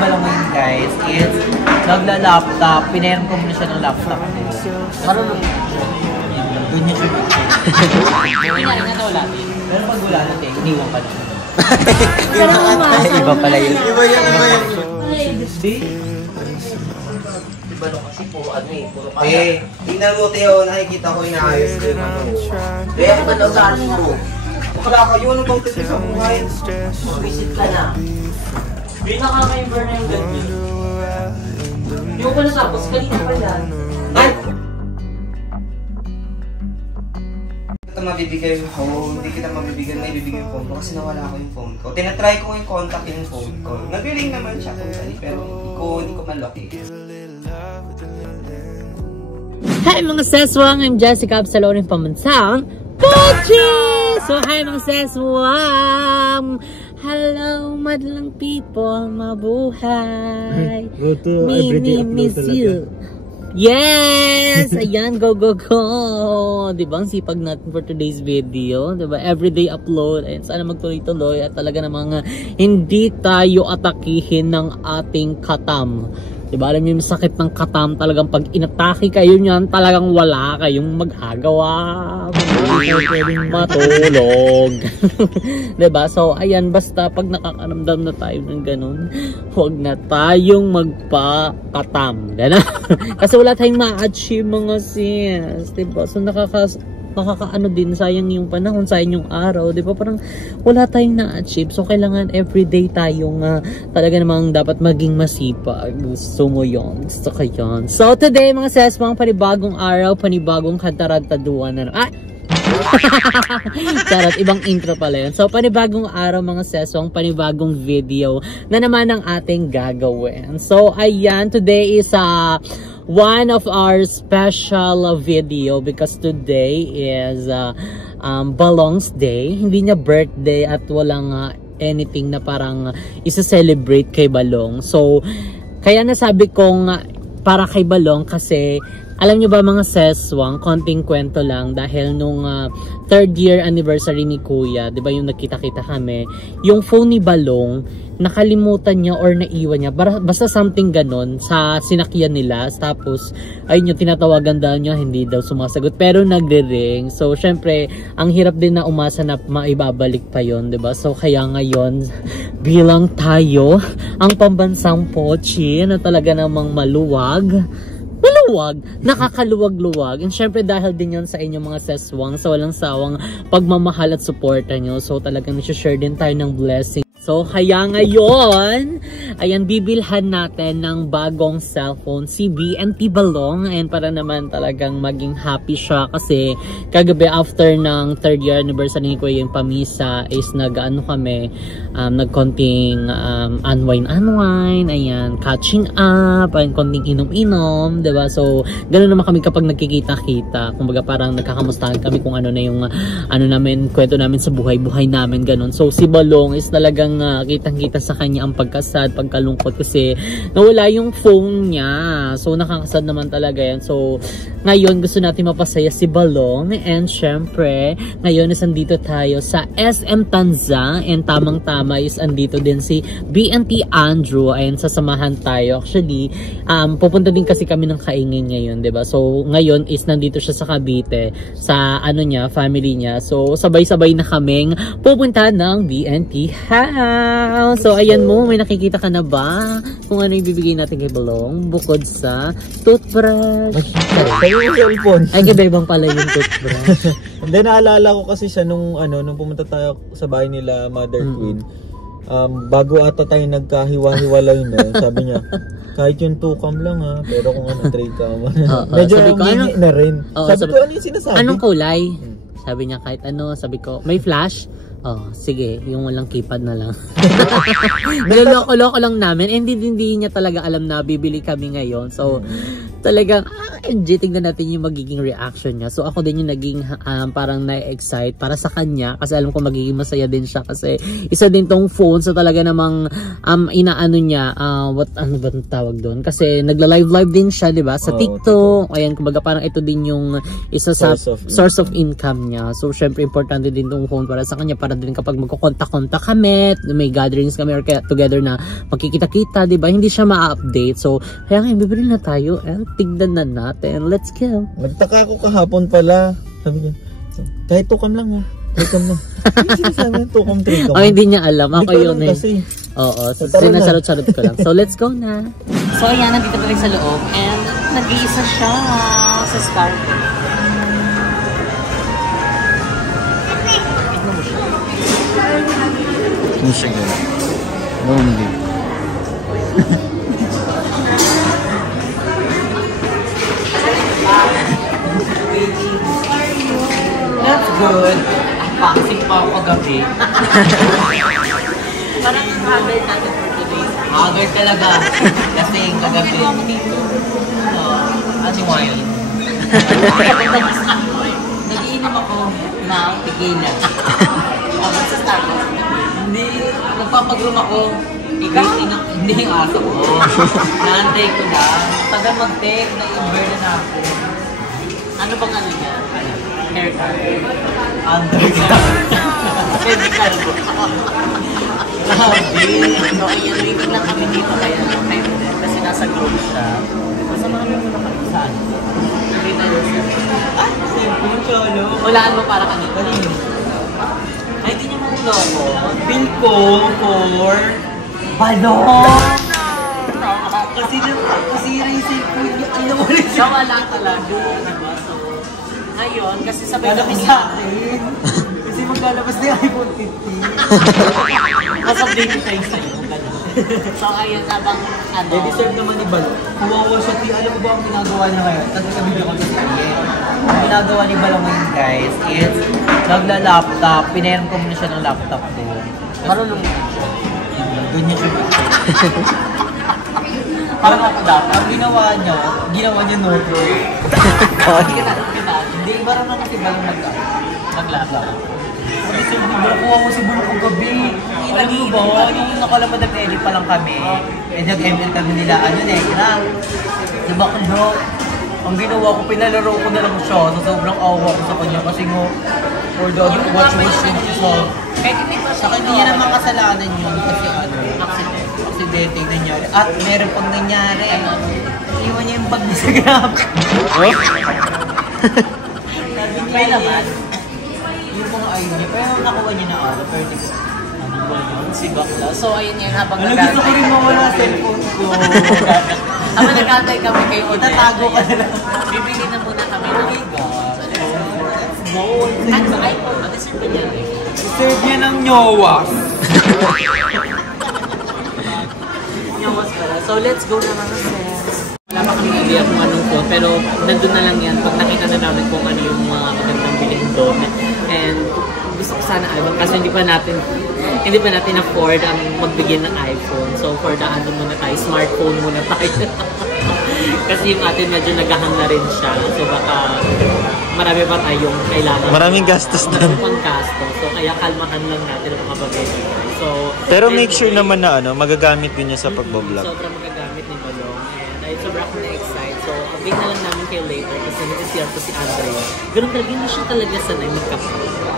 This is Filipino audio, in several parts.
Balong ngayon guys is nagla-laptop. Pinayaran ko muna siya ng laptop. Marunong doon niya siya. Nangyari na wala. Pero pag wala natin, iniwan pa na. Iba pala yun. Iba yan. Balong kasi puro ano eh. Puro kaya. Tingnan mo Teo, nakikita ko inaayos din ako. Kaya ako ba saan mo? Bakala kayo, ano bang kasi sa buhay? Visit ka na. Hindi nakaka-member na yung ganyan. Hindi ko pa nasapos, kanina pa yan. Ay! Ito mabibigay yung phone, hindi kita mabibigyan, may bibigay yung phone ko kasi nawala ko yung phone ko. Tinatry ko yung contact yung phone ko. Nag-ring naman siya totally, pero hindi ko malocate. Hi mga seswang! I'm Jessica Absalorin Pamansang Pochi! So hi mga seswang! Hello madlang people, mabuhay! Miss you! Yes! Ayan, go! Diba, ang sipag natin for today's video. Diba, everyday upload. Ayan, sana magtuloy-tuloy at talaga namang hindi tayo atakihin ng ating katam. Diba, alam niyo yung sakit ng katam, talagang pag inatake kayo niyan, talagang wala kayong magagawa. Hindi kayo pwedeng matulog. Diba, so ayan, basta pag nakakaramdam na tayo ng ganun, huwag na tayong magpa-katam. Kasi wala tayong ma-achieve mga sis. Diba, so nakakaano din, sayang yung panahon, sayang yung araw, di ba? Parang wala tayong na-achieve. So, kailangan everyday tayong talaga namang dapat maging masipag. Gusto mo yun. Gusto ka yun. So, today, mga sesmang, panibagong araw, panibagong katarataduan na Charot, ibang intro pala yun. So, panibagong araw mga sesong, panibagong video na naman ang ating gagawin. So, ayan, today is one of our special video because today is Balong's Day. Hindi niya birthday at walang anything na parang isa-celebrate kay Balong. So, kaya nasabi kong para kay Balong kasi alam nyo ba mga seswang, konting kwento lang dahil nung 3rd year anniversary ni Kuya, di ba yung nagkita-kita kami, yung phone ni Balong, nakalimutan niya or naiwan niya, basta something ganon sa sinakyan nila, tapos ayun yung tinatawagan daw niya, hindi daw sumasagot, pero nagre-ring. So syempre, ang hirap din na umasa na maibabalik pa yon, di ba? So kaya ngayon, bilang tayo, ang pambansang Pochi na talaga namang maluwag, nakakaluwag-luwag. And syempre dahil din yun sa inyong mga seswang, sa walang sawang pagmamahal at suporta nyo. So talagang nasi-share din tayo ng blessing. So kaya ngayon, ayan, bibilhan natin ng bagong cellphone si BNT Balong, and para naman talagang maging happy siya kasi kagabi after ng 3rd year anniversary ni Kuya yung pamisa is nag-ano kami, nagkonting unwind, ayan, catching up, ayan, konting inom-inom, diba? So ganoon naman kami kapag nagkikita-kita, kumbaga parang nagkakamustahan kami kung ano na yung namin, kwento namin sa buhay-buhay namin, ganun. So si Balong is talagang kitang-kita sa kanya ang pagkasad, pagkalungkot kasi nawala yung phone niya. So nakakasad naman talaga yan. So ngayon gusto natin mapasaya si Balong, and syempre ngayon is andito tayo sa SM Tanza, and tamang-tama is andito din si BNT Andrew, and sasamahan tayo. Actually pupunta din kasi kami ng Kaingin ngayon, diba? So ngayon is nandito siya sa Cavite sa niya, family niya. So sabay-sabay na kaming pupunta ng BNT house. So ayan mo, may nakikita ka na ba kung ano ibibigay natin kay Balong bukod sa toothbrush? Yung cellphone. Ay, kaya ibang pala yung toothbrush. Hindi, naalala ko kasi siya nung pumunta tayo sa bahay nila Mother Queen. Bago ata tayo nagkahiwa-hiwalay na, sabi niya, kahit yung 2cam lang pero kung 3cam. Medyo mini na rin. Sabi ko, ano yung sinasabi? Anong kulay? Sabi niya kahit ano, sabi ko, may flash? Oh, sige, yung walang keypad na lang. Niloloko-loko lang namin. Hindi niya talaga alam na bibili kami ngayon. So, talagang MJ, tingnan natin yung magiging reaction niya. So ako din yung naging parang na-excite para sa kanya kasi alam ko magiging masaya din siya kasi isa din tong phone so talaga namang inaano niya ano ba tawag doon kasi nagla-live din siya, 'di ba? Sa TikTok. Ayan, kumbaga parang ito din yung isa sa source of income niya. So syempre importante din tong phone para sa kanya para din kapag magko-contact kami, may gatherings kami or kaya together na magkikita-kita, 'di ba? Hindi siya ma-update. So kaya ngayon bibili na tayo and tignan na natin. Let's go. Nagtaka ako kahapon pala. Sabi niya, kahit tukam lang ha. Tukam lang. Hindi sinasabi, tukam, trikam. Oh, hindi niya alam. Ako yun eh. Kasi. Oo. So, sinasarot-sarot ko lang. So, let's go na. So, ayan. Nandito pa rin sa loob. And, nag-iisa siya sa Starbucks. Hindi siya gano'n. Lonely. That's good. Paksing pa ako kagabi. Parang haggard natin for today. Haggard talaga. Kasi kagabi. Ano wine? Nagiinom ako ng tequila. Abot sa Starbucks. Hindi. Nagpapag-room ako. Hindi yung aso ko. Naantay ko na. Tagal mag-take. Nag-burn na ako. Ano bang ano niya? Haircut. Undercut. Pwede ka rin po. Grabe. So, ayun, waiting lang kami dito kaya time din. Kasi nasa group siya. Basta marami mo na kami saan. Ah, simple, cholo. Walaan mo para kanina. Kanino? Ay, hindi niya mahulo ako. Bill ko for balon. Kasi racing ko, ano mo rin siya. Wala talaga. Diba? So, ngayon, kasi sabay Kala kami ko sa akin. Kasi maglalabas na yung iPhone 15. Mas-update tayo sa'yo. So, ayun, habang ano. Deserve naman ni Balong. Kuwawa siya. Alam mo ba ang ginagawa niya ngayon? Nagkakabidyo ko sa kanya. Ang ginagawa ni Balong ngayon, guys, is nagla-laptop. Pinayaran ko muna siya ng laptop ko. Marunong doon niya siya. Parang ako dapat. Ang ginawa niya notebook. Hindi, marunong kasi Balong mag-laptop. Sabi si Bulok, kuha mo si Bulok ang gabi. Alam mo ba, yung nakalama nag-edit pa lang kami. Eh, nag-ML kami nila, diba ka bro? Ang ginawa ko, pinalaro ko na lang siya. So, sobrang awa ko sa kanya kasi nga, for the other watch yun siya. Kahit hindi pa siya. Hindi niya naman kasalanan yun kasi aksidente nangyari. At meron pang nangyari. Iwan niya yung bag niya sa grab. May laman. Yung mga ayun niya, pero nakuha niya na ako. Pero di ko, Ano ba yun? Si Bakla. So, ayun yan habang gusto ko rin mawala sa cellphone ko. Habang nag-antay kami kay Odette. Itatago ka na lang. Bibili na muna kami ng iPhone. No. Ano sa iPhone? Deserve ba niya? Serve niya ng nyowas. Nyawas pala. So, let's go na mga friends. Wala pa kami idea kung anong phone, pero nandun na lang yan pag nakita na namin kung ano yung mga magandang bilhin doon. And gusto ko sana iPhone kasi hindi pa natin afford ang magbigyan ng iPhone. So, for the ano muna tayo, smartphone muna tayo. Kasi yung atin medyo naghahang na rin siya. So, baka marami pa tayong kailangan. Maraming gastos na. Maraming gastos. So, kaya kalmahan lang natin ang mga bagay. So, Pero make sure naman na magagamit din niya sa pagbablog. Sobrang magagamit ni Balong. And ay sobrang ako na-excite. So, update na lang namin kayo later kasi nag-share ko si Andrea. Ganun talaga, hindi siya talaga sanay magkape.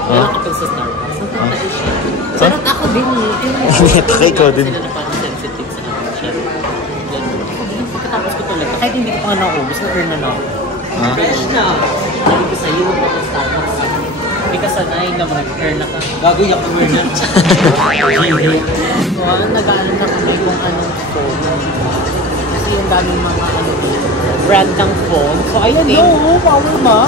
Pero kapag sa Starbucks, natatayo siya. Pero ako din Nataka ikaw din. Sila na parang sensitive sa akin. Siya. Ganun. Ako din, pagkatapos ko talaga. Kahit hindi ko pa naubos, na-earn na ako. Fresh na. Sabi ko sa'yo, ako sa Starbucks. Hindi ka sanay na mag-earn na ka. Bago yung earn na. So, nag-aalam na kami kung anong phone. Kasi yung daming mga brand ng phone. So, I think... power ma.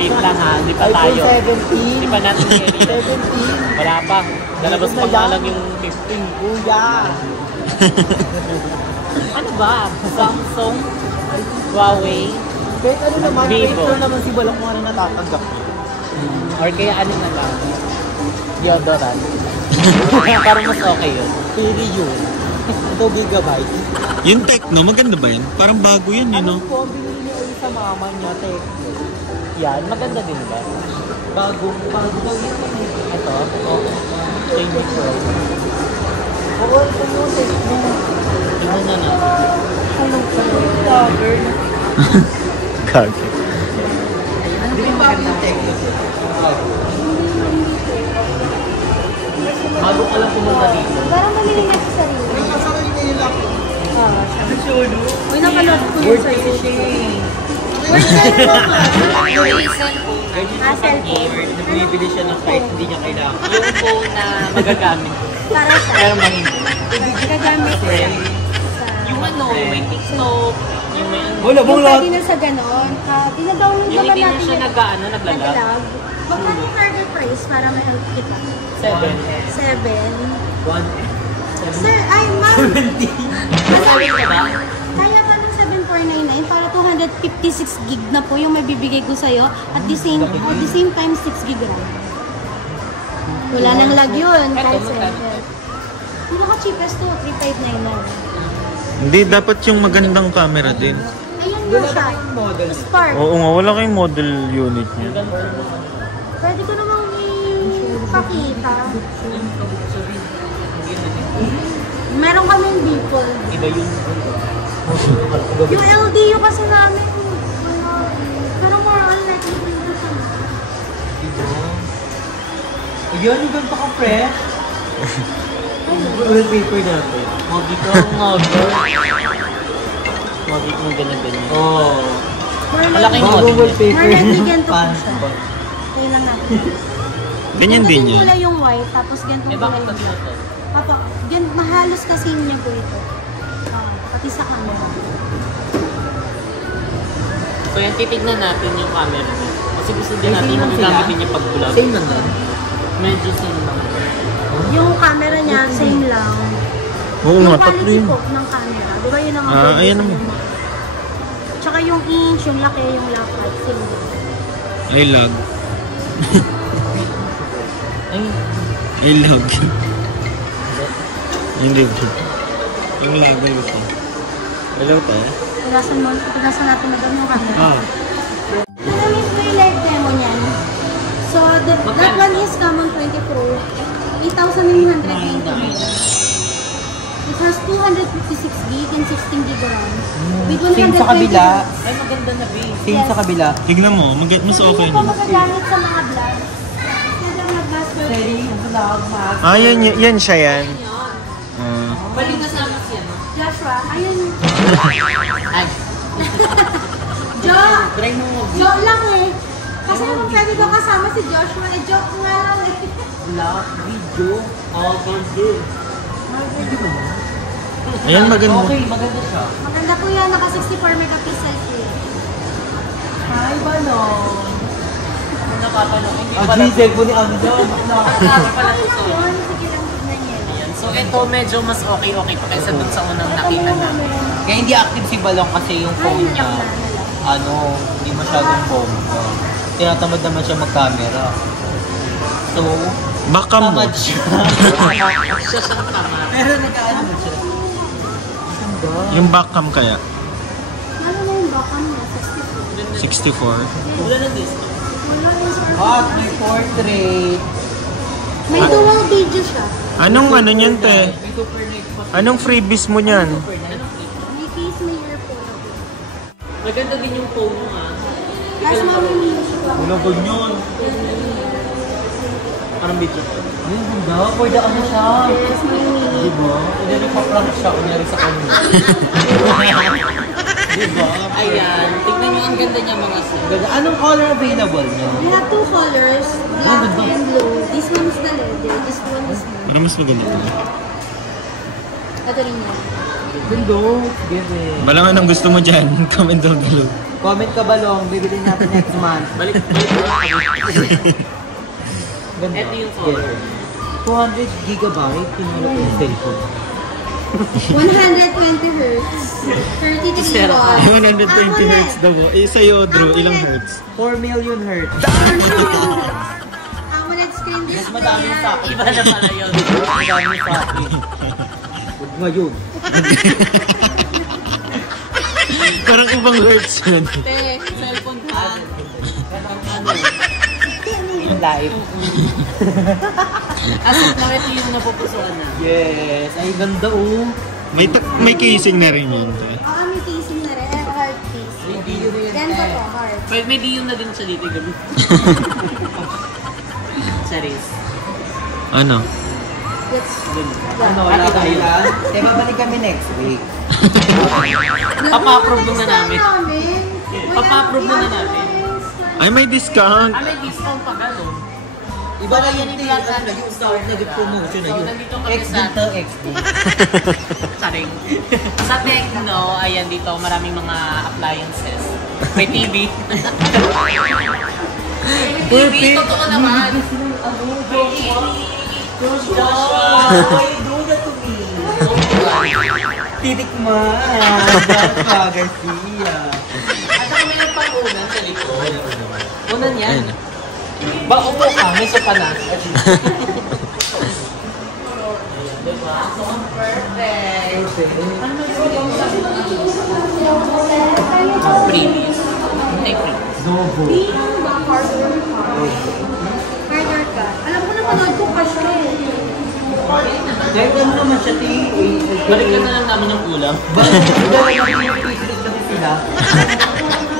Wait lang ha, hindi pa tayo. iPhone 17. Hindi pa natin carry. 17. Wala pa. Lalabas pa nga lang yung 15. Kuya. Ano ba? Samsung? Huawei? Kahit ano naman, Vivo. kahit naman si Balak mo na natatanggap. Or kaya ano na lang? Deodorant. Parang mas okay yun. Pili yun. 2 gigabytes. Yung Tecno, maganda ba yan? Parang bago yan, Ano po, binili niya ulit sa mama niya, Tecno. Yan, maganda din ba? Bago daw yun. Ito, change it for oo, ito mo, Tecno. Tingnan na na. Ano pa yung vlogger? Kagi. Hindi ba yung Tecno? Bago ka lang pumunta dito. Parang mamili niya sa sarili. Uy, nakalot ko yun sa'yo. Where's cellphone ka? Ah, cellphone. Bumibili siya ng kahit hindi niya kailangan. Yung phone na magagamit. Para sa Pero mahindi. gagamit sa... Yung ano, may TikTok. Yung may ano. Wala, Yung pwede na sa ganon. Dinadownload Yung naman hindi na natin siya yung naglalag. naglag. Magkano yung target price para ma-help kita? 7. 7. 1. Sir, ay ma'am. Masawin ka ba? Kaya pa ng 7,499 para 256 gig na po yung mabibigay ko sa'yo at the same time 6 gig RAM. Wala nang lag yun. Kahit 7. Pinaka-cheapest to, 3,599. Hindi, dapat yung magandang camera din. Ayan na siya. Spark. Oo nga, wala kayong model unit niya. Pwede ko namang ipakita. Meron kaming default. Iba yung Yung LDU kasi namin, pero more on like ito siya. Yun, yung ganito ka fresh. Wallpaper natin. Mogi ko ang mogi. Mogi ko ng ganyan-ganyan. Oo. Malaking Bago mogi. wallpaper. More like ganito po Pan. siya. Kaya lang natin. Ganyan din Ganito yan. kulay yung white, tapos ganitong Eh bakit kulay. pati ito? Papa, mahalos kasi niya po ito. Pati sa camera. So yan, titignan natin yung camera niya. Kasi gusto din natin Same lang sila? magagamitin niya pag vlog. Same lang lang. Medyo same lang. Yung camera niya, same lang. Oo Yung nga, tatlo quality yun. po ng camera. Di ba yun ang Ayan naman. Tsaka yung inch, yung laki, yung lakat, same lang. Ay, lag. Ay, Ay, lag. Hindi ba? Yung lag na gusto. Hello tayo? Paglasan natin na doon yung camera. Ah. Ito mismo yung live demo niyan. So, that one is Camon 20 Pro. 8,999. It has 256 gig and 16 gig RAM. With 120 Same sa kabila. ay maganda na ba? Same sa kabila. Tignan mo, mas okay Hindi po na. magagamit sa mga vlogs. Kasi mag-master. vlog, Max. Ah, yan siya yan. Ah. Balik na sa amas yan. Joshua, ayun. Ay, Jo! try mo mo. Jo lang eh. Kasi kung pwede ko kasama si Joshua, eh joke nga lang eh. Vlog, video, all good. Ayan, maganda. Okay, maganda siya. Maganda po yan, naka 64 megapixel po. Hi, Balong. Napapanood. Hindi Ah, pala. Giselle po ni Ando. Nakakatawa pala Okay ito. lang yun, sige lang tignan niya. Ayan. So ito medyo mas okay pa kaysa dun sa unang nakita namin. Kaya hindi active si Balong kasi yung phone niya, hindi masyadong phone. Tinatamad naman siya mag-camera. So, Baka mo. tamad siya. Siya siyang tama. Pero nag-ano siya. Yung backcam kaya? Ano na yung backhand niya? 64. Wala na this. Wala yung sir. Hot, may portrait. May dual video siya. Anong ano niyan, te? May super night pa. Anong freebies mo niyan? May case, may earphone. Maganda din yung phone mo ha. Tapos mamimili siya. Wala ganyan. Parang video. Ay, ganda. Pwede ka na siya. Yes, mamimili. Diba? Pwede rin pa-prank siya. Kunyari sa kanya. Diba? Ayan. Tignan nyo ang ganda niya mga sir. Ganda. Anong color available niya? We have two colors, black and blue. This one is the leather, this one is blue. Ano mas maganda to? Ito rin yan. Ganda. Give it. Balang anong gusto mo dyan? Comment down below. Comment ka, Balong. Bibili natin next month. Balik. Ganda. Ito yung color. 200 gigabyte. Pinalo ko yung cellphone. 120 hertz, 33 watts. 120 hertz daw mo. Eh, sa'yo, Drew, ilang hertz? 4 million hertz. AMOLED screen Mas display madaming yan. sa akin. Iba na pala yun. Madaming sa akin. ngayon. Parang ibang words yun. Cellphone ka. Yung live. As of now, ito yung napupusuan na. Yes, ay ganda oh. May casing na rin yun. Oo, may casing na rin. Heart case. May diyo na yun. Yan po po, heart. Pero may diyo na din sa dito gabi. Charis. Ano? That's Ano, wala tayo lang? Kaya babalik kami next week. Papa-approve na namin. Papa-approve na namin. Ay, may discount. May discount pa gano'n. Iba na yun din. Yung start na promotion na So, yun. nandito kami XD sa... to XD. Saring. Sa Tecno, ayan dito, maraming mga appliances. May TV. TV, totoo naman. May TV. Joshua! Why you do that to me? Titikman! Joshua Garcia! At saka may nagpang-unan sa likod. Unan yan. Ba, upo ka, may sopa na. Diba? So, perfect. Previous. Hindi previous. Zobo. Harder ka. Alam ko na panood ko pa siya eh. Dahil ano naman siya, Balikan na lang namin ng ulam. Bakit yung pieces kasi sila?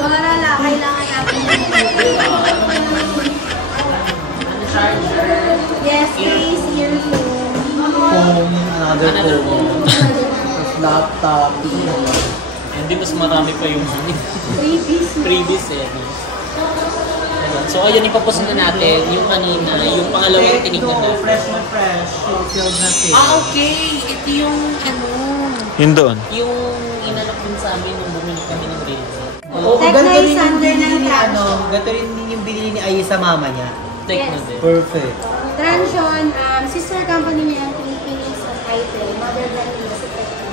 Wala na, kailangan natin Charger. yes, case, earphone. Phone, another Another phone. Tapos laptop. Hindi, mas marami pa yung Freebies mo. previous eh. No? Ayan. So, ayun, ipapost na natin yung kanina, yung pangalawang tinignan natin. Fresh na fresh. Filled na filled. Okay. Ito yung ano, Yun doon. yung inalok din sa amin nung bumili kami ng reels. Oo, Tecno ganito rin is yung under binili ng ni cash. ganito rin yung binili ni Ayi sa mama niya. Tecno din. Perfect. Transsion, sister company niya ang Philippines at Itel. Mother brand nila sa Tecno.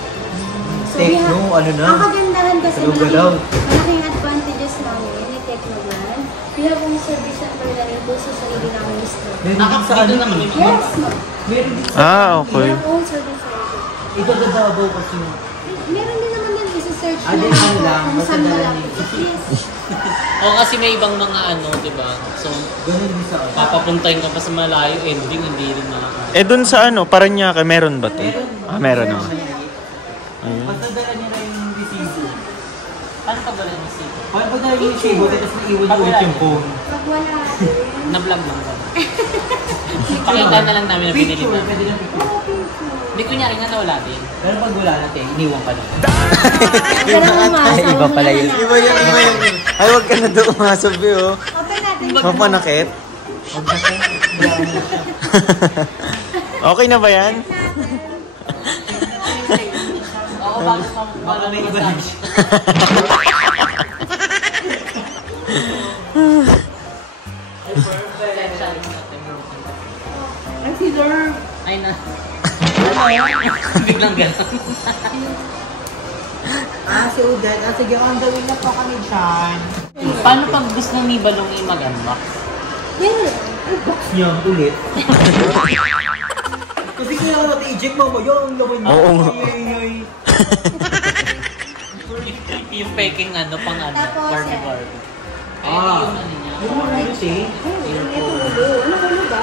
Tecno, ano na? Ang kagandahan kasi Galaw-galaw. malaking advantages namin ni Tecno brand. We have home service at Marlarin po sa sarili namin store. Meron din sa ano Dito na kami. eh. Yes, ma'am. Meron din sa Ah, We okay. have home service service. Ito gababaw kasi. Meron din naman din isa-search Ah, di ano lang, kung saan matanda malapit. Yes. O kasi may ibang mga ano, di ba? So, Ganun din sa ano. papapuntahin ka pa sa malayo, ending, hindi rin makaka. Eh, doon sa ano, Paranaque, meron ba to? Ah, meron naman. Ayun. Pagdadala niya na yung resibo. Paano pa ba lang si Pagdadala niya yung resibo, tapos naiwan ulit yung phone. Pag wala. Na-vlog lang ba? Pakita na lang namin na binili Picture, namin. pwede lang picture. Hindi kunyari nga nawala din. Pero pag wala natin, iniwan ka na. Iba pala yun. Iba yun. Ay, wag ka na doon umasabi, oh. Open natin. Mapanakit. Okay na ba yan? Oo, baka may iba na siya. Ay na. Biglang gano'n. Si Odette. Sige, ang gawin na po kami dyan. Paano pag gusto ni Balong mag-unbox? Yan. Box niya ulit. Kasi kailangan natin i-check mo ba yung laman niya. Oo nga. Ay. Yung peking ano, pang ano, Tapos, Barbie. Ah. Yung ano niya. Yung ulit eh. Ano ko ba?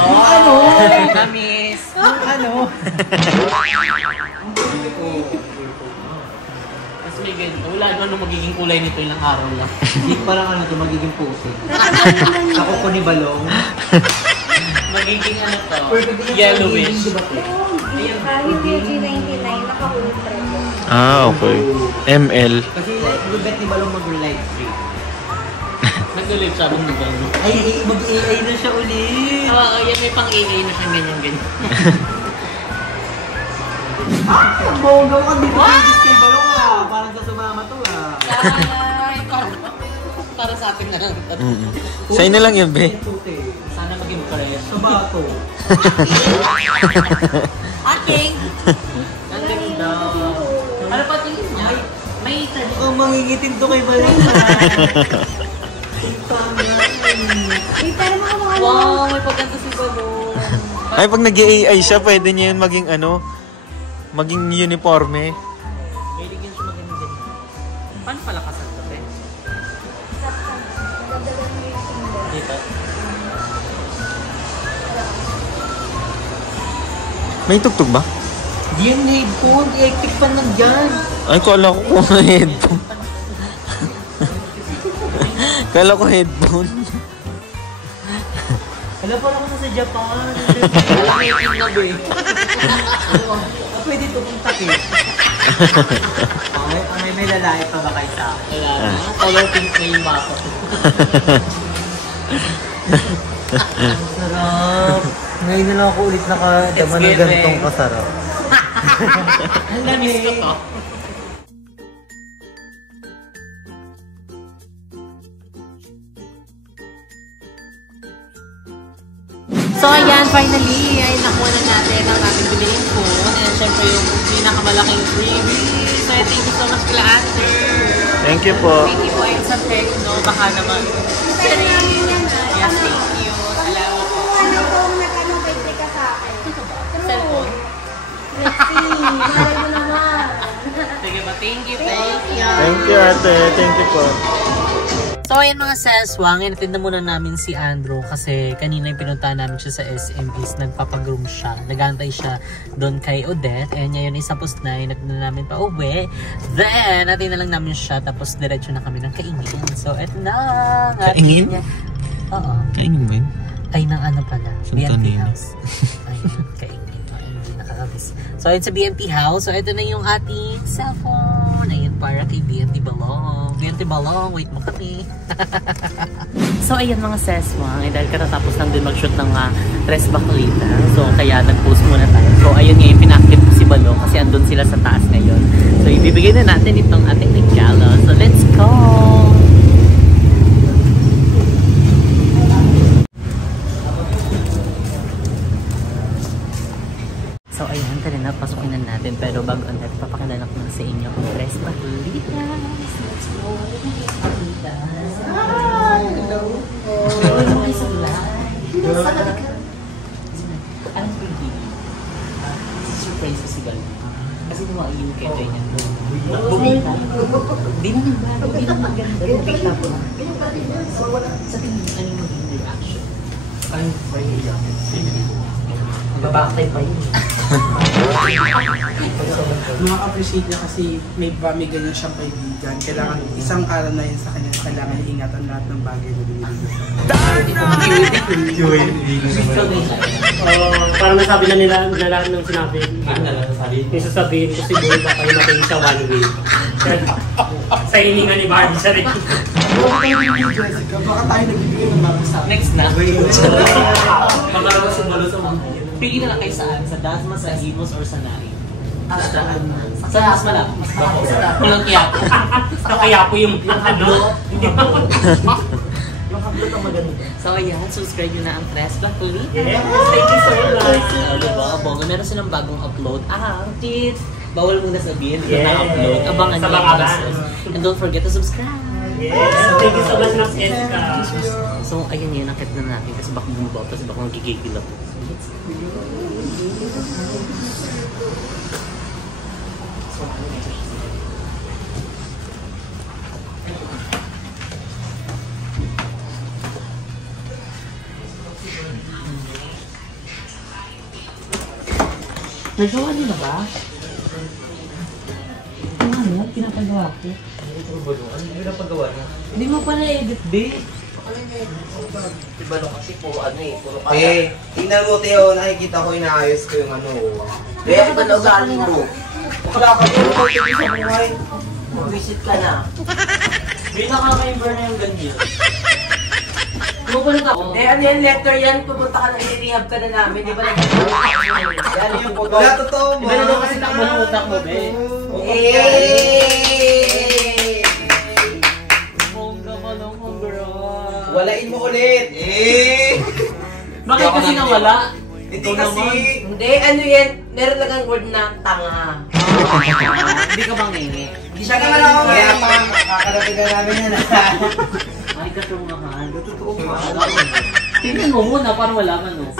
Oh, ano? Kamis. Ano? Tapos may ganito. Wala ano magiging kulay nito ilang araw lang. Hindi parang ano to, magiging pusi. Ako ko ni Balong. Magiging ano to, Perfect. yellowish. Diba to? Kahit VG99, naka-hold trend. Ah, okay. ML. Kasi lubet ni Balong mag-live stream. Nag-ulit siya nung gano'n. Ay, mag-AI na siya ulit. Oo, yan may pang-AA na siyang ganyan-ganyan. Ang bongga ko dito kay Balong ah. Parang sa sumama to ah. Ay, para sa atin na lang. Sa'yo na lang yun, be. Sana maging pareha. Sa bato. Ating! Ating daw. Ano pa tingin niya? May ito. Mukhang mangingitim to kay Balong. Wait, pero mga Wow, may pagkanta si Balong. Ay, pag nag-AI siya, pwede niya yun maging ano, maging uniforme. Bigyan siya maging ganyan. Paano pala kasal ka, Ben? Dito. May tugtog ba? Di yung headphone, electric fan lang dyan. Ay, kala ko kung headphone. Kala ko headphone. Alam pa ako sa Japan. Alam mo yung love eh. Pwede ito kung takip. May lalaki pa ba kayo sa akin? Wala na. Color pink na yung bako. Ang sarap. Ngayon na lang ako ulit nakadama ng ganitong kasarap. Ang lamis ko to. So ayan, finally, ay nakuha na natin ang ating bilihin phone. And syempre yung pinakamalaking freebie. So thank you so much kila Aster. Thank you po. Thank you po ayun sa Tecno. Baka naman. Yes, thank you. Alam mo po. Ano kung nag-ano-bite ka sa akin? Cellphone. Mahal mo naman. Sige ba? Thank you. Thank you. Thank you, ate. Thank you po. So ayan mga seswang, inatid na muna namin si Andrew kasi kanina yung pinuntahan namin siya sa SM is nagpapagroom siya. Nagantay siya doon kay Odette and ngayon is tapos na, inatid na namin pa uwi. Then, natin na lang namin siya tapos diretso na kami ng kaingin. So eto na. Kaingin? Oo. Kaingin ba yun? Ay, ng ano pala? Santa BNP Nina. House. Ay, kaingin. Hindi nakakabis. So ayun sa BNP House. So ito na yung ating cellphone. Ayun para kay BNP Balong. BNP Balong, wait mo kami. So ayan mga seswang, dahil katatapos lang din mag-shoot ng Tres Bacolita. So kaya nag-post muna tayo. So ayun nga yung pinakit ko si Balong kasi andun sila sa taas ngayon. So ibibigay na natin itong ating regalo. So let's go! So ayan, tara na, pasukin na natin. Pero bago ang natin, papakilala ko na sa inyo ang Tres Bacolita. Let's go! Hi! Hello! Hello kayo sa vlog. Anong pinigil? Surprise ko si Balong. Kasi tumain yung kete niya. Bumita. Di na nagbago, di na maganda. Bumita po lang. Sa tingin, ano yung maging reaction? Ano pa yung reaction? Babakay pa yun. Appreciate niya kasi may ganyan siyang kaibigan. Kailangan isang araw na yun sa kanya, kailangan ingatan lahat ng bagay na binibigay sa Parang nasabi na nila na lahat ng sinabi. Yung sasabihin ko siguro baka himatin siya one way. Sa hininga ni Barbie siya rin. Baka tayo nagbibigay ng bagay sa akin. Next na. Makarawas yung balo sa mga. Pili na lang kayo saan? Sa Dasma, sa Imos, or sa Nai? Saan? Saan mas malapit? Mas bako? Walang Quiapo. Sa Quiapo yung ano. Yung hablo ang maganda. So ayan, subscribe nyo na ang Tres Bacolita. Yes, thank you so much. Diba? Bongo, meron silang bagong upload. Tit! Bawal muna sabihin kung Yes. na-upload. Abangan Sa nyo ang bangalan. process. And don't forget to subscribe. Yes, thank you so much, Nas Eska. So ayun yun, nakit na natin kasi baka bumubaw kasi baka magigigil ako. Nagawa niyo na ba? Ano? Pinapagawa ko. Ano yung napagawa na? Hindi mo pa na-edit, babe. Diba no kasi po ano eh, puro Eh, tingnan mo, Teo, nakikita ko inaayos ko yung ano. Kaya iba na ugali mo. Wala ka yun, ito sa buhay. visit ka na. Hindi nakaka-member na yung ganyan. Pupunta ako. Eh ano yung letter yan? Pupunta ka na, i-rehab ka na namin. Di ba yan yung Wala, totoo mo. Iba na daw kasi takbo ng utak mo, be. Bongga ka lang, congrats. Walain mo ulit. Bakit kasi nawala? Hindi kasi. Hindi, ano yan? Meron lang ang word na tanga. Hindi ka bang nini? Hindi Siya naman ako. Kaya pa, kakarating ka namin yan. Ay, katrong mahal. Totoo ba? Tingnan mo muna, parang wala man, no?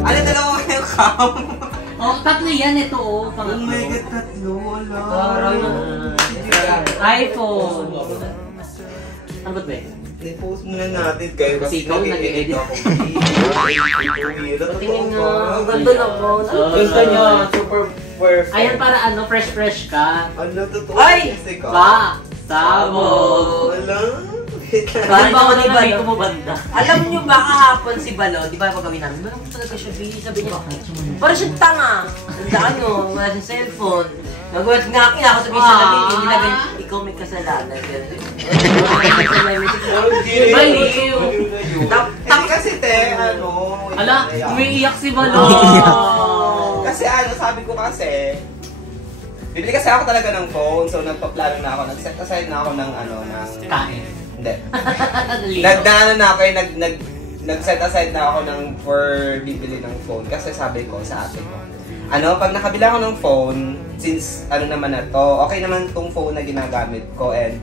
Ano dalawa kayo kam? Oh, tatlo yan, ito oh. Oh my God, tatlo. Wala. iPhone. Ano ba? I-post muna natin kayo Kasi ikaw nag-edit. ako. Tingin nga, ang ganda naman. Ganda niya, super perfect. Ayan para ano, fresh ka. Ano totoo? Ay! Sabog. Wala. Parang ako ni Balo. Ko mo banda. Alam niyo ba kahapon si Balo, di ba pagkawin namin? Ba't talaga siya busy? Sabi niya, parang siyang tanga. Ano, wala siyang cellphone. Nagulat nga ako sabi sa lamin, hindi na ikaw may kasalanan. Baliw. Hindi kasi te, ano. Ala, umiiyak si Balo. Kasi ano, sabi ko kasi, bibili kasi ako talaga ng phone, so nagpa-plano na ako, nag-set aside na ako ng ano, ng... Kain. Hindi. Nag-set aside na ako ng for bibili ng phone kasi sabi ko sa ate ko, ano, pag nakabila ako ng phone, since ano naman na to, okay naman tong phone na ginagamit ko and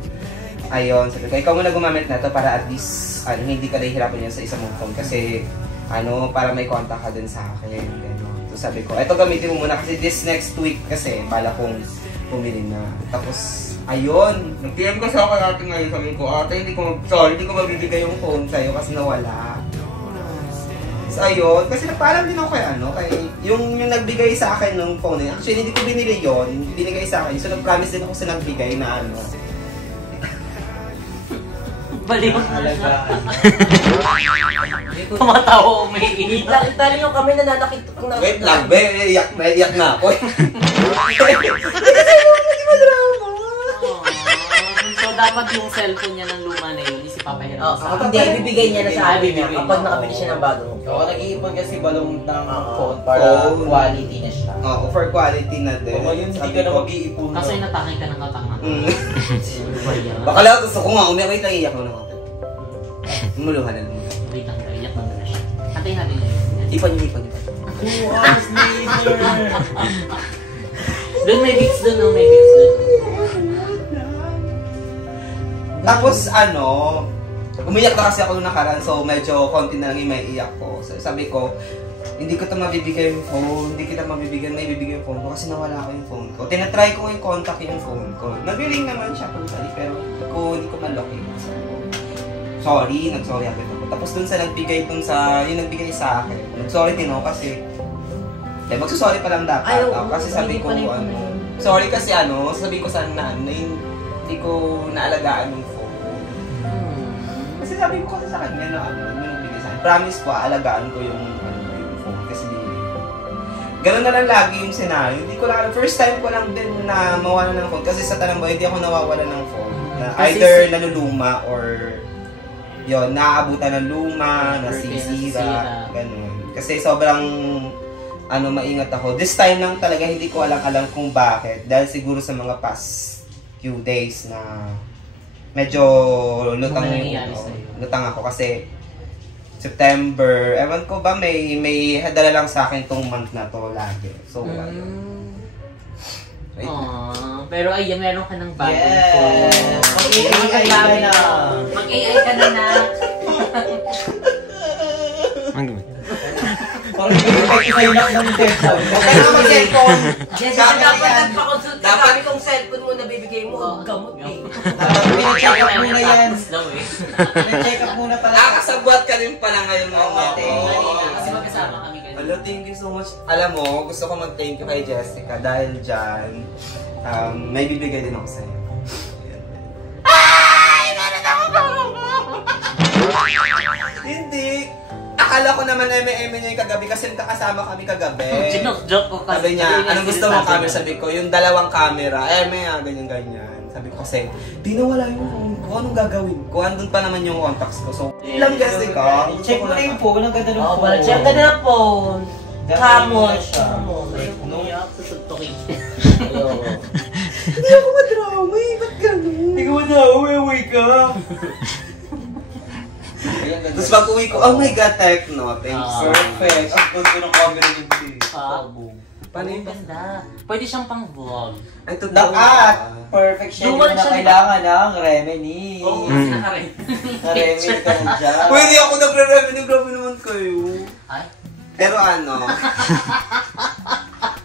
ayun, sabi ko, ikaw muna gumamit na to para at least ano, hindi ka nahihirapan yan sa isang mong phone kasi ano, para may contact ka din sa akin. Gano'n. So sabi ko, eto gamitin mo muna kasi this next week kasi bala kong pumili na. Tapos, ayun, nag-PM kasi ako kay ate ngayon, sabi ko, ate, hindi ko mabibigay yung phone sa'yo kasi nawala. So, ayun, kasi nagpaalam din ako kay ano, kay yung nagbigay sa akin ng phone niya. Actually, hindi ko binili yon, binigay sa akin. So, nag-promise din ako sa nagbigay na ano. Baliw na siya. Tumatawa, umiiyak. Dali yung kami nananakit. Wait lang, iyak na ako. So, dapat yung cellphone niya ng luma na yun, isipapahiram sa akin. Hindi, ibibigay niya na sa akin niya kapag nakabili siya ng bagong phone. Oo, nag-iipon kasi balong ng phone para quality na siya. Oo, for quality na din. Oo, yun, hindi ka na mag-iipon. Kaso yung natakay ka ng katanga. Baka lang gusto ko nga, umiyak lang iyak mo na ako. Muluhan na lang. Wait lang, iyak na na siya. Antayin natin yun. Ipan. 2 hours later. Doon may beats doon, no? May beats doon. Tapos ano, umiyak na kasi ako nung nakaraan, so medyo konti na lang yung may iyak ko. So, sabi ko, hindi ko ito mabibigay yung phone, hindi kita mabibigyan, may bibigay yung phone ko kasi nawala ko yung phone ko. Tinatry ko yung contact yung phone ko. Nag-ring naman siya totally, pero hindi ko ma-lock eh. So, nag-sorry agad ako. Tapos dun sa nagbigay yung nagbigay sa akin, nag-sorry din ako kasi, magsusorry pa lang dapat. Kasi sabi ko, sorry kasi sabi ko sana na hindi ko naalagaan yung phone. Kasi sabi ko kasi sa kanya na yung nagbigay sa akin. Promise ko, aalagaan ko yung phone kasi binigay ko. Ganun na lang lagi yung scenario. Hindi ko lang, first time ko lang din na mawala ng phone. Kasi sa Talambay, hindi ako nawawala ng phone. Na either naluluma or yun, naaabutan ng luma, nasisira, ganun. Kasi sobrang maingat ako. This time lang talaga hindi ko alam kung bakit. Dahil siguro sa mga past few days na medyo lutang ako kasi September, ewan ko ba may dala lang sa akin tong month na to lagi. So, pero ayan, meron ka ng bagong phone. Mag-AI ka na. Mag-AI ka na na. Parang hindi lang ng cellphone. Okay na mag-cellphone. Dapat nagpa-consulta kami kung cellphone mo na bibigay mo, gamot eh. Pina-check up muna yan. Pina-check up muna pala. Nakakasabwat ka rin pala ngayon mga Kasi magkasama kami ganun. Hello, thank you so much. Alam mo, gusto ko mag-thank you kay Jessica dahil dyan, may bibigay din ako sa'yo. Ay! Meron ako Hindi! Akala ko naman eme-eme niya yung kagabi kasi nagkakasama kami kagabi. Joke ko kasi. Sabi niya, anong gusto mo camera? Sabi ko, yung dalawang camera. Ganyan-ganyan. Sabi ko kasi, di nawala yung phone ko. Anong gagawin ko? Andun pa naman yung contacts ko. So, lang Jessica. Check mo na yung phone. Ang ganda ng phone. Oo, check ka na ng phone. Camon. Susuntukin. Hindi ako madrama eh. Ba't ganun? Hindi ko madrama. Away ka. Tapos pag uwi ko, oh my God, Tekno. Thanks. Perfect. Ang gusto ng camera ni Billy. Paano yung Ganda. Pwede siyang pang vlog. Ay, totoo. Perfect shade Dual na siya, kailangan ng Remini. Oo, nakarin. Remini ka na dyan. Pwede ako nagre-revenue, grabe naman kayo. Ay. Pero ano,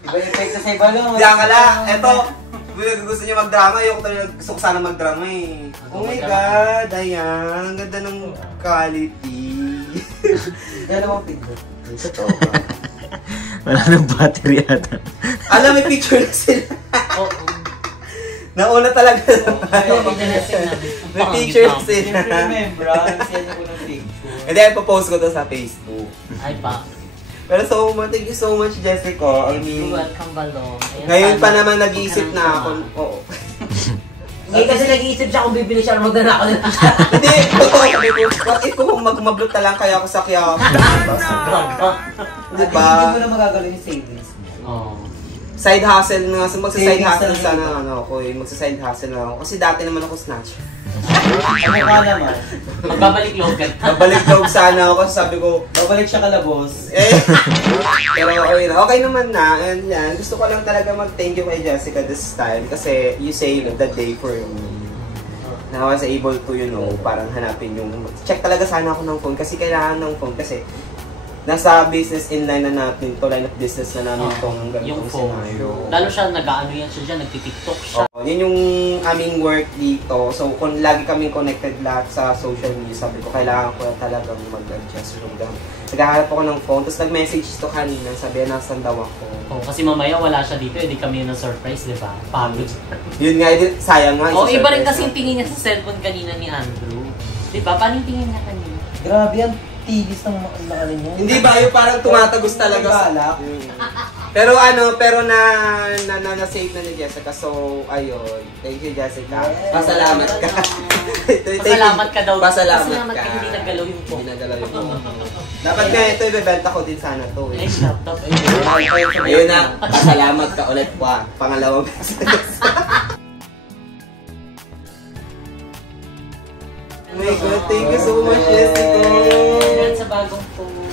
Iba yung effect sa iba lang. diyan ka lang. Eto, gusto niyo magdrama, ayoko talaga gusto ko sana magdrama eh. Oh my God, ayan, ang ganda ng quality. Dalawang picture. Totoo ba? Wala nang battery ata. Alam, may picture na sila. Oo. Nauna talaga. May picture na sila. Siyempre remember, send ko ng picture. And then, ipopost ko to sa Facebook. Ay pa. Pero thank you so much, Jessica. I mean, Welcome, Balong. Ayan, ngayon pa sana- naman nag-iisip na ako. Oo. Ngayon kasi nag-iisip siya kung bibili siya or magdala ako ng Hindi, totoo. What if kung magmablot na lang kaya ako sa Quiapo? Di ba? Hindi mo na magagalaw yung savings mo. Oo. Side hustle na, magsa-side Savings hustle na sana lang. ano ako eh, magsa-side hustle na ako. Kasi dati naman ako snatcher. Ano ka naman? Magbabalik loob ka. Babalik job sana ako kasi sabi ko, Babalik siya kalabos. pero okay na. Okay naman na. And yan, gusto ko lang talaga mag-thank you kay Jessica this time kasi you saved the day for me. Na I was able to, parang hanapin yung... Check talaga sana ako ng phone kasi kailangan ng phone kasi nasa business inline na natin to, line of business na namin tong Yung ganitong phone. scenario. Lalo siya, nag-ano yan siya dyan, nagtitiktok siya. Yun yung aming work dito. So, kung lagi kaming connected lahat sa social media, sabi ko, kailangan ko na talagang mag-adjust yung gamit. Naghahanap ako ng phone, tapos nag-message to kanina, sabi na nasan daw ako. Oh, kasi mamaya wala siya dito, edi kami na surprise, di ba? Pagod. Yun nga, sayang nga. Oh, iba rin isa-surprise kasi yung natin. tingin niya sa cellphone kanina ni Andrew. Di ba? Paano yung tingin niya kanina? Grabe yan. Tigis ng ano niya. Hindi ba, yung parang tumatagos talaga sa... Balak. Pero na-save na ni Jessica. So, ayun. Thank you, Jessica. Yes. Pasalamat ka. Pasalamat ka daw. Pasalamat ka. Hindi naggalaw yung phone. Hindi naggalaw yung phone. Dapat nga ito, ibebenta ko din sana to eh. Ay, laptop. Ayun na, pasalamat ka ulit pa. Pangalawang beses. Oh my God, thank you so much, Jessica. Congrats sa bagong phone.